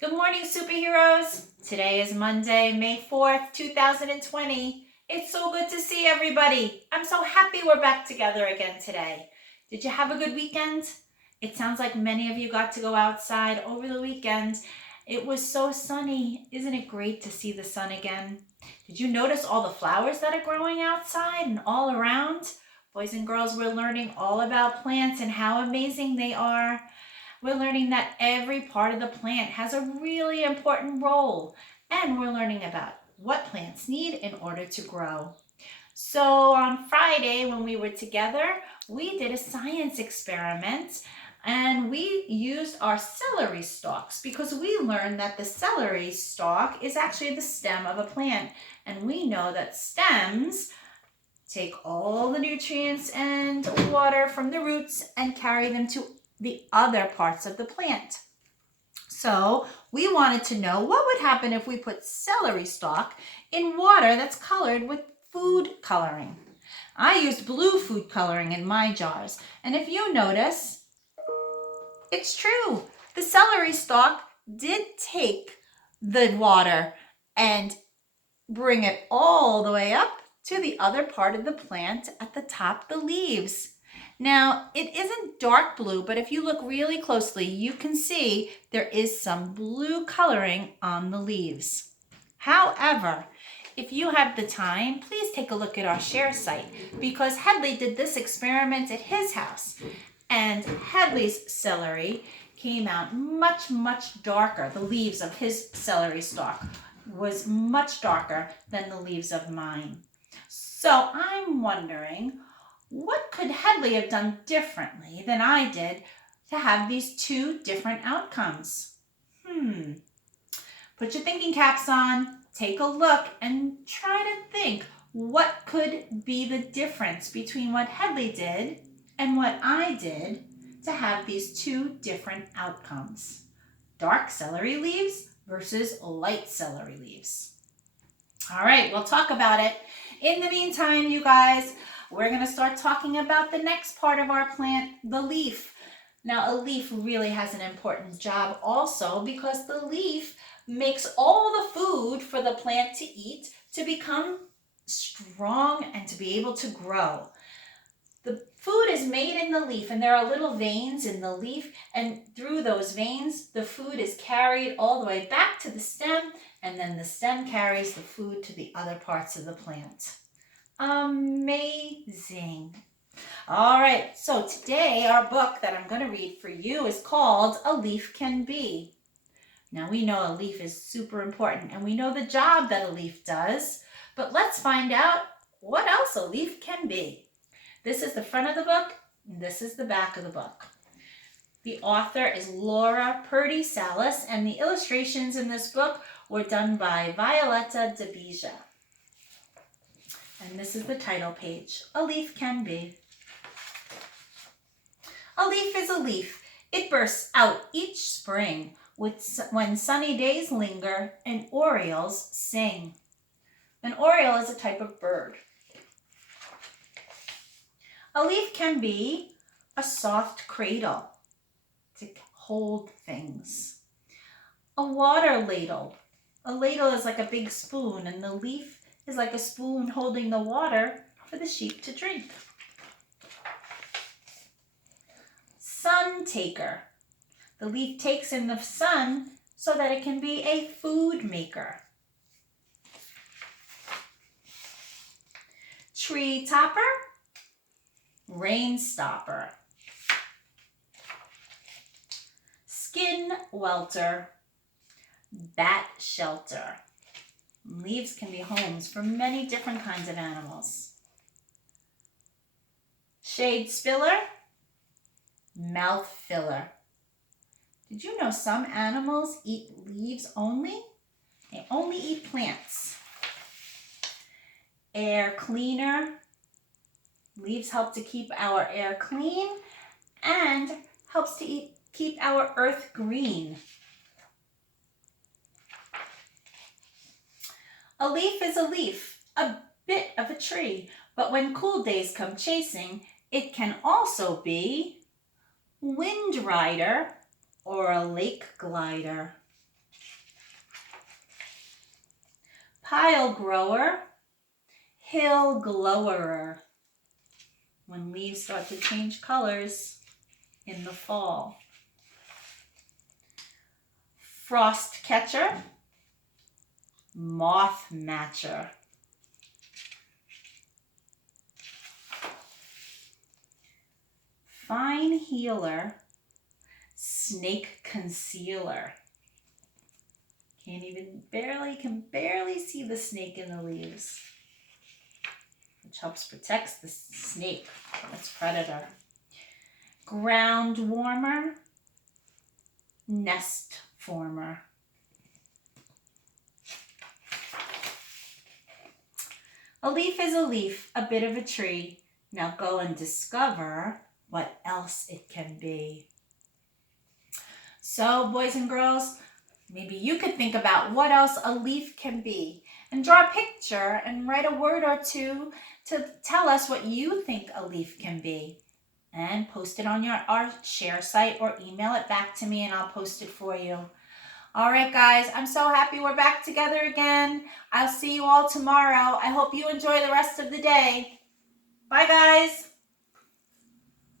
Good morning, superheroes. Today is Monday, May 4th, 2020. It's so good to see everybody. I'm so happy we're back together again today. Did you have a good weekend? It sounds like many of you got to go outside over the weekend. It was so sunny. Isn't it great to see the sun again? Did you notice all the flowers that are growing outside and all around? Boys and girls, we're learning all about plants and how amazing they are. We're learning that every part of the plant has a really important role, and we're learning about what plants need in order to grow. So on Friday, when we were together, we did a science experiment and we used our celery stalks because we learned that the celery stalk is actually the stem of a plant. And we know that stems take all the nutrients and water from the roots and carry them to the other parts of the plant. So we wanted to know what would happen if we put celery stalk in water that's colored with food coloring. I used blue food coloring in my jars. And if you notice, it's true. The celery stalk did take the water and bring it all the way up to the other part of the plant at the top, the leaves. Now, it isn't dark blue, but if you look really closely, you can see there is some blue coloring on the leaves. However, if you have the time, please take a look at our share site because Headley did this experiment at his house. And Headley's celery came out much, much darker. The leaves of his celery stalk was much darker than the leaves of mine. So I'm wondering, what could Headley have done differently than I did to have these two different outcomes? Put your thinking caps on, take a look, and try to think what could be the difference between what Headley did and what I did to have these two different outcomes. Dark celery leaves versus light celery leaves. All right, we'll talk about it. In the meantime, you guys, we're going to start talking about the next part of our plant, the leaf. Now, a leaf really has an important job also because the leaf makes all the food for the plant to eat to become strong and to be able to grow. The food is made in the leaf, and there are little veins in the leaf, and through those veins, the food is carried all the way back to the stem, and then the stem carries the food to the other parts of the plant. Amazing. All right, so today our book that I'm going to read for you is called A Leaf Can Be. Now we know a leaf is super important, and we know the job that a leaf does, but let's find out what else a leaf can be. This is the front of the book, and this is the back of the book. The author is Laura Purdy Salas, and the illustrations in this book were done by Violetta DeBija. And this is the title page, A Leaf Can Be. A leaf is a leaf. It bursts out each spring when sunny days linger and orioles sing. An oriole is a type of bird. A leaf can be a soft cradle to hold things. A water ladle. A ladle is like a big spoon, and the leaf is like a spoon holding the water for the sheep to drink. Sun taker. The leaf takes in the sun so that it can be a food maker. Tree topper. Rain stopper. Skin welter. Bat shelter. Leaves can be homes for many different kinds of animals. Shade spiller. Mouth filler. Did you know some animals eat leaves only? They only eat plants. Air cleaner. Leaves help to keep our air clean and helps to keep our earth green. A leaf is a leaf, a bit of a tree, but when cool days come chasing, it can also be wind rider or a lake glider. pile grower, hill glowerer. When leaves start to change colors in the fall. Frost catcher, moth matcher. Fine healer, snake concealer. Can barely see the snake in the leaves, which helps protect the snake from its predator. Ground warmer, nest former. A leaf is a leaf, a bit of a tree. Now go and discover what else it can be. So, boys and girls, maybe you could think about what else a leaf can be and draw a picture and write a word or two to tell us what you think a leaf can be. And post it on our share site or email it back to me and I'll post it for you. All right, guys, I'm so happy we're back together again. I'll see you all tomorrow. I hope you enjoy the rest of the day. Bye, guys.